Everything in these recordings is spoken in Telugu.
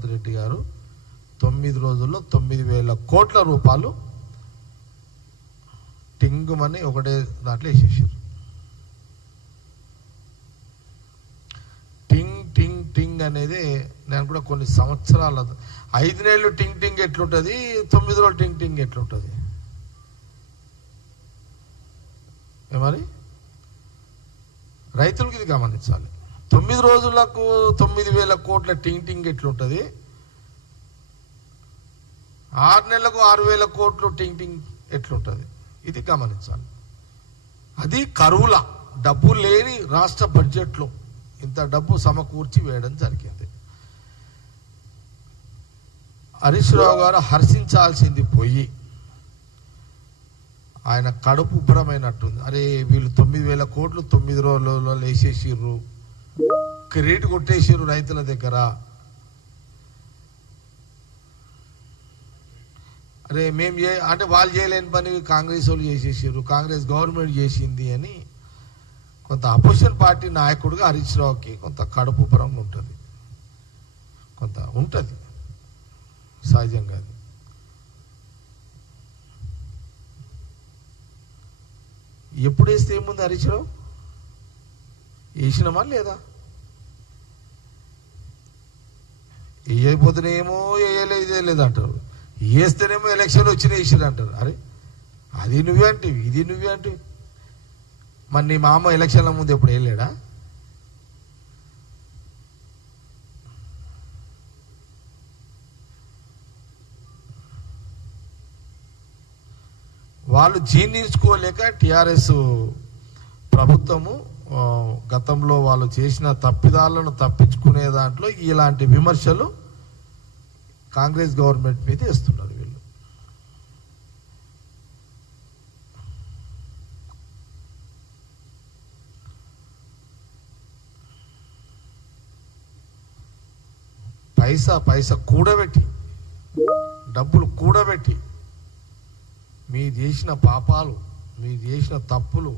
రేవంత్ రెడ్డి గారు 9 రోజుల్లో 9,000 కోట్ల రూపాయలు టింగుమని ఒకటే దాంట్లో వేసేసారు. టింగ్ టింగ్ టింగ్ అనేది నేను కూడా కొన్ని సంవత్సరాల 5 నెలలు టింగ్ టింగ్ ఎట్లుంటుంది, 9 రోజులు టింగ్ టింగ్ ఎట్లుంటుంది మరి రైతులకు ఇది గమనించాలి. 9 రోజులకు 9,000 కోట్ల టింగ్ టింగ్ ఎట్లుంటుంది, 6 నెలలకు 6,000 కోట్లు టింగ్ టింగ్ ఎట్లుంటుంది ఇది గమనించాలి. అది కరువుల డబ్బు లేని రాష్ట్ర బడ్జెట్లో ఇంత డబ్బు సమకూర్చి వేయడం జరిగింది. హరీష్ రావు గారు హర్షించాల్సింది పోయి ఆయన కడుపు ఉబ్బరమైనట్టుంది. అరే వీళ్ళు 9,000 కోట్లు 9 రోజులలో వేసేసిర్రు, క్రెడిట్ కొట్టేసిర్రు రైతుల దగ్గర. అరే మేము అంటే వాళ్ళు చేయలేని పని కాంగ్రెస్ వాళ్ళు చేసేసారు, కాంగ్రెస్ గవర్నమెంట్ చేసింది అని కొంత అపోజిషన్ పార్టీ నాయకుడిగా హరీష్ రావుకి కొంత కడుపు పరంగా ఉంటుంది, కొంత ఉంటుంది సహజంగా. అది ఎప్పుడు వేస్తే ఏముంది హరీష్ రావు, వేసినామా లేదా, వేయకపోతేనేమో వేయలేదు అంటారు, వేస్తేనేమో ఎలక్షన్ వచ్చిన వేసిరు అంటారు. అరే అది నువ్వే అంటివి, ఇది నువ్వే అంటివి. మరి నీ మామ ఎలక్షన్ల ముందు ఎప్పుడు వేయలేడా? వాళ్ళు జీర్ణించుకోలేక టిఆర్ఎస్ ప్రభుత్వము గతంలో వాళ్ళు చేసిన తప్పిదాలను తప్పించుకునే దాంట్లో ఇలాంటి విమర్శలు కాంగ్రెస్ గవర్నమెంట్ మీద వేస్తున్నారు వీళ్ళు. పైసా కూడబెట్టి, డబ్బులు కూడబెట్టి మీరు చేసిన పాపాలు, మీరు చేసిన తప్పులు,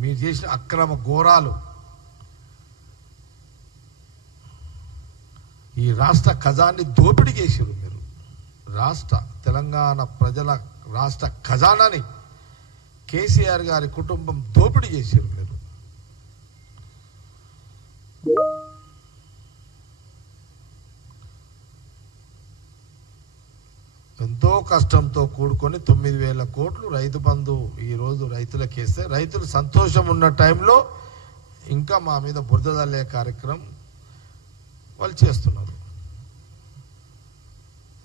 మీరు చేసిన అక్రమ ఘోరాలు ఈ రాష్ట్ర ఖజాన్ని దోపిడీ చేసారు మీరు. తెలంగాణ ప్రజల రాష్ట్ర ఖజానాని కేసీఆర్ గారి కుటుంబం దోపిడీ చేసారు మీరు. ఎంతో కష్టంతో కూడుకొని 9,000 కోట్లు రైతు బంధు ఈరోజు రైతులకు వేస్తే రైతులు సంతోషం ఉన్న టైంలో ఇంకా మా మీద బురద జల్లే కార్యక్రమం వాళ్ళు చేస్తున్నారు.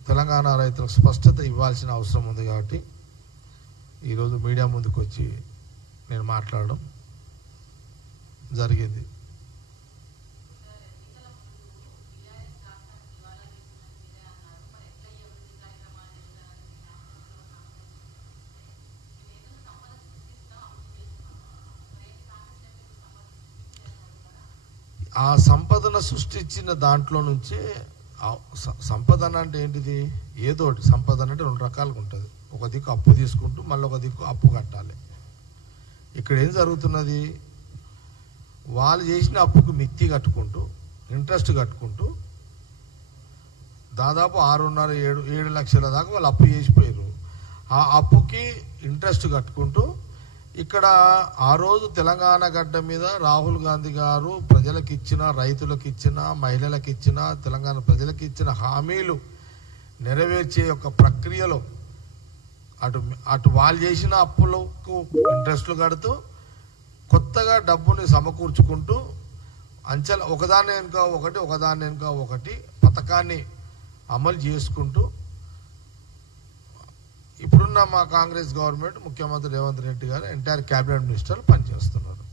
తెలంగాణ రైతులకు స్పష్టత ఇవ్వాల్సిన అవసరం ఉంది కాబట్టి ఈరోజు మీడియా ముందుకు వచ్చి నేను మాట్లాడడం జరిగింది. ఆ సంపదను సృష్టించిన దాంట్లో నుంచే, సంపదన అంటే ఏంటిది, ఏదోటి సంపదన అంటే 2 రకాలుగా ఉంటుంది. ఒక దిక్కు అప్పు తీసుకుంటూ మళ్ళీ ఒక దిక్కు అప్పు కట్టాలి. ఇక్కడ ఏం జరుగుతున్నది, వాళ్ళు చేసిన అప్పుకు మిత్తి కట్టుకుంటూ ఇంట్రెస్ట్ కట్టుకుంటూ దాదాపు 6.5-7 లక్షల దాకా వాళ్ళు అప్పు చేసిపోయారు. ఆ అప్పుకి ఇంట్రెస్ట్ కట్టుకుంటూ ఇక్కడ ఆ రోజు తెలంగాణ గడ్డ మీద రాహుల్ గాంధీ గారు ప్రజలకు ఇచ్చిన, రైతులకు ఇచ్చిన, మహిళలకు ఇచ్చిన, తెలంగాణ ప్రజలకు ఇచ్చిన హామీలు నెరవేర్చే ఒక ప్రక్రియలో అటు వాళ్ళు చేసిన అప్పులకు ఇంట్రెస్ట్లు కడుతూ కొత్తగా డబ్బుని సమకూర్చుకుంటూ ఒకదాని వెనుక ఒకటి పథకాన్ని అమలు చేసుకుంటూ ఇప్పుడున్న మా కాంగ్రెస్ గవర్నమెంట్, ముఖ్యమంత్రి రేవంత్ రెడ్డి గారు, ఎంటైర్ క్యాబినెట్ మినిస్టర్లు పనిచేస్తున్నారు.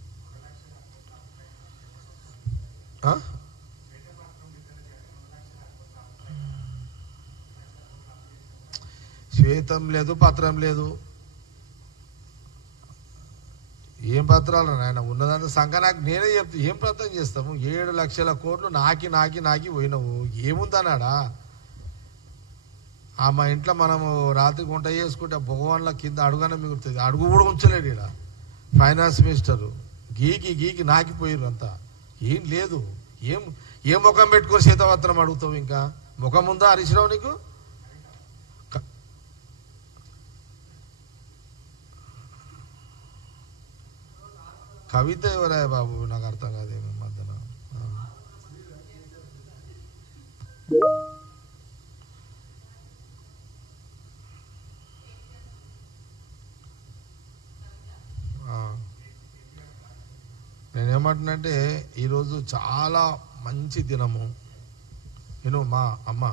శ్వేతం లేదు, పత్రం లేదు. ఏం పత్రాలు నాయన, ఉన్నదంతా సంఘ నేనే చెప్తా. ఏం పత్రం చేస్తాము? 7 లక్షల కోట్లు నాకి పోయినావు, ఏముందన్నాడా? మా ఇంట్లో మనము రాత్రి వంట చేసుకుంటే భగవాన్ల కింద అడుగన మిగులుతుంది, అడుగు కూడా ఉంచలేడు. ఇక్కడ ఫైనాన్స్ మినిస్టర్ గీకి నాకిపోయారు అంతా. ఏం లేదు. ఏం ఏ ముఖం పెట్టుకొని సీతావత్రం అడుగుతావు? ఇంకా ముఖం ఉందా హరీష్ రావు నీకు? కవిత ఎవరా బాబు? నాకు అర్థం కాదేమి మధ్యన. నేనేమంటున్నంటే ఈరోజు చాలా మంచి దినము. నేను మా అమ్మ